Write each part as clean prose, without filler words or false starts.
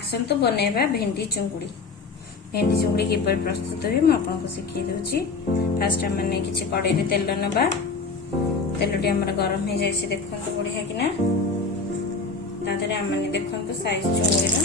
आसतु बनैबा भेंडी चुंगुड़ी। भेंडी चुंगुड़ी किपर प्रस्तुत हुए मुझे आपको शिखई दूसरी। फास्ट आम कि कड़े तेल नवा तेल टी आम गरम हो जाए देखो बढ़िया कि आम देखो साइज चुंगुड़ी भाजीगला।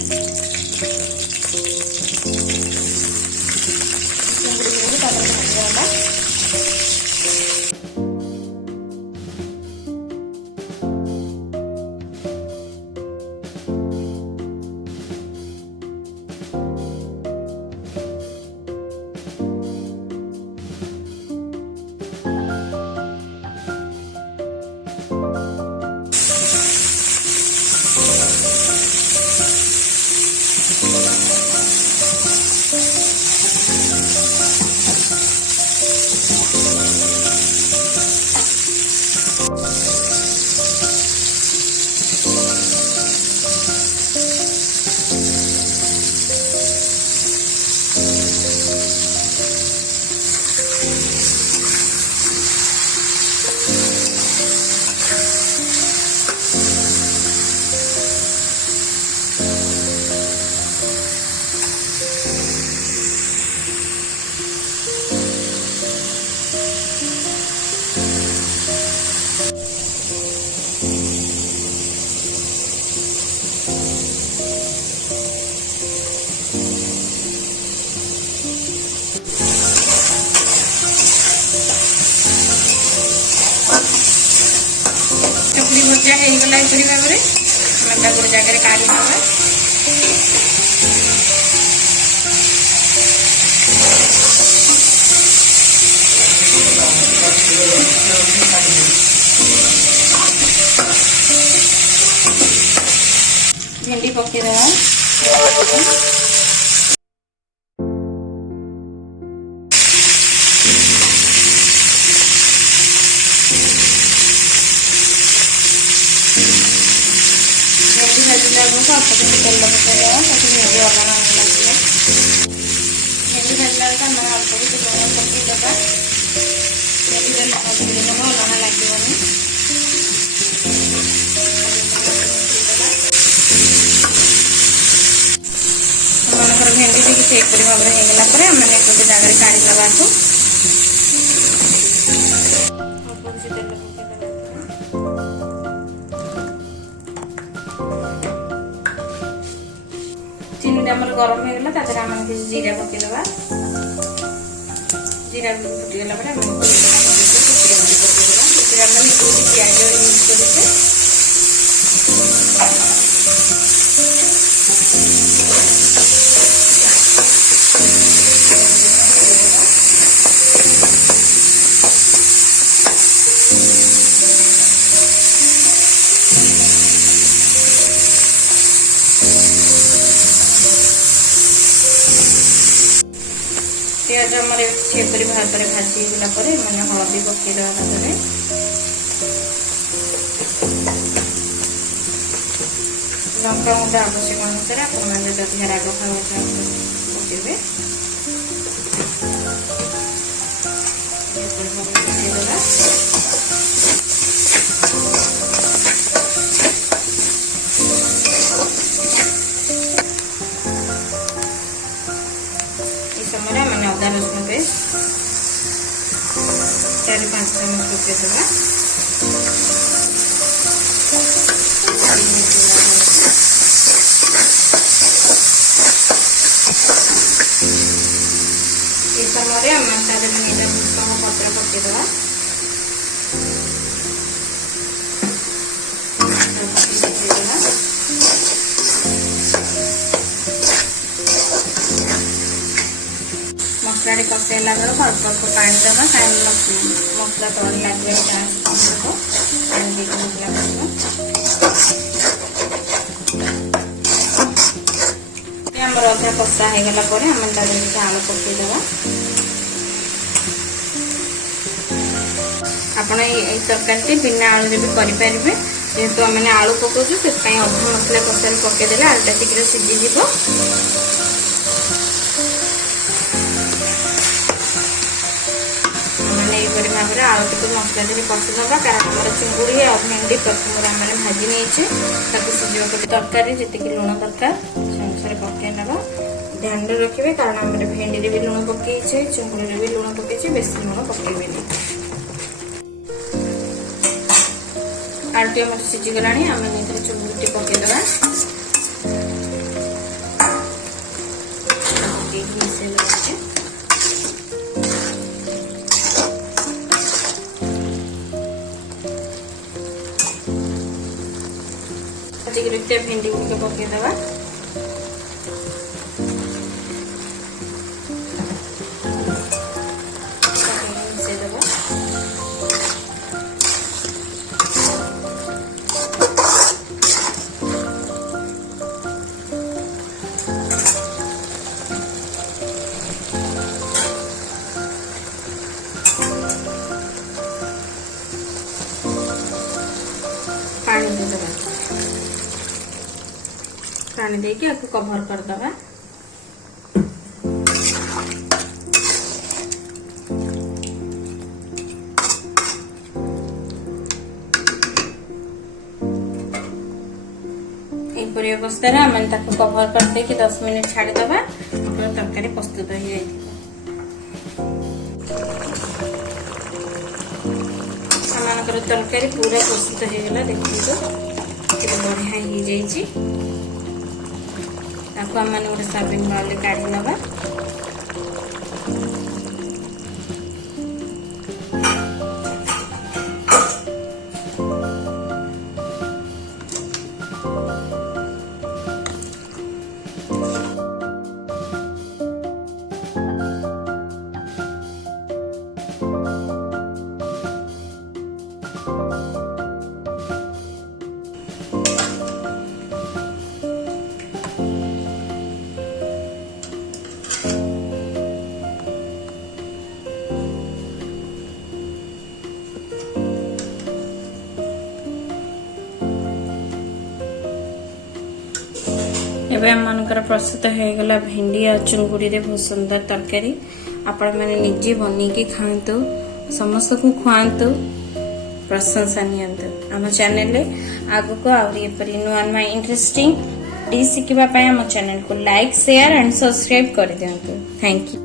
भजा होगला भाव में गोटे जगह काढ़ी दबा। भेंडी पकईदे अल्प तेल पकईदे भेंडी अगना लगे भेंडी भाजला आम अल्प किसी लुण पकईदे भेंडी अगना लगे मनकर भेंडी टी से भाव में होगला आम गोटे जगह काढ़ी दबा चीनी गरम होगला आम किसी जीरा पकईदे जीरा फुटीगला प्याज यूज कर प्याज आमर सेपरी भाव में भाजीगला मैंने हलदी पकईदे लंका गुंड आवश्यक अनुसार आपने जदि राग खावा पकईबे समय मैंने अदा रसुण पेस्ट 4-5 चम्मच पकईदे समय भूषण पत्र पकईदे मसला कषाइला बेलू अल्प अल्प पानी दबा कहीं मसला तले लगे चांस कम पानी अधा कषा होगला आम आलू पकईदे। आपण तरकारी बिना आलू भी करेंगे जेहेतु आम आलू पकाऊ से अधा मसला कषार पकईदे आलूटा शीघ्र सीझीज। मैंने भाव में आलू टी मसला टी कषिदबा कारण आम चिंगुड़ी और भेंडी प्रथम आम भाजी नहीं सीझा तरकारी जी लुण दरकार अनुसार पकई नवा ध्यान रखिए कारण आम भेंडी रे भी लुण पकई चिंगुड़ी रे भी लुण पकई बेसी लुण पकईबे आलू आम सीझीगला आम चिंगुड़ी पकईदे भेंडी गुड़िक पकईदे पानी देदे पानी देके आपको कवर कर दबा एपरी अवस्था कवर कर दे 10 मिनिट छाड़ी दबा तरकारी प्रस्तुत हो जाए तरकारी पूरा प्रस्तुत हो गला देखिए बढ़िया हो जाइए आम मैंने गोटे सर्विंग बाउल काढ़ी नवा एबे आमनकर प्रस्तुत हो गला भेंडी आ चुंगुड़ी रे बहुत सुंदर तरकारी आपण माने निजे बनी के खांतु समस्त को खुआंतु प्रशंसा नियंतु आम चैनल रे आगो को आउरी एपरी नुआ इंटरेस्टिंग डिश शिखिबा पय आम चैनल को लाइक शेयर एंड सब्सक्राइब कर दियंतु थैंक यू।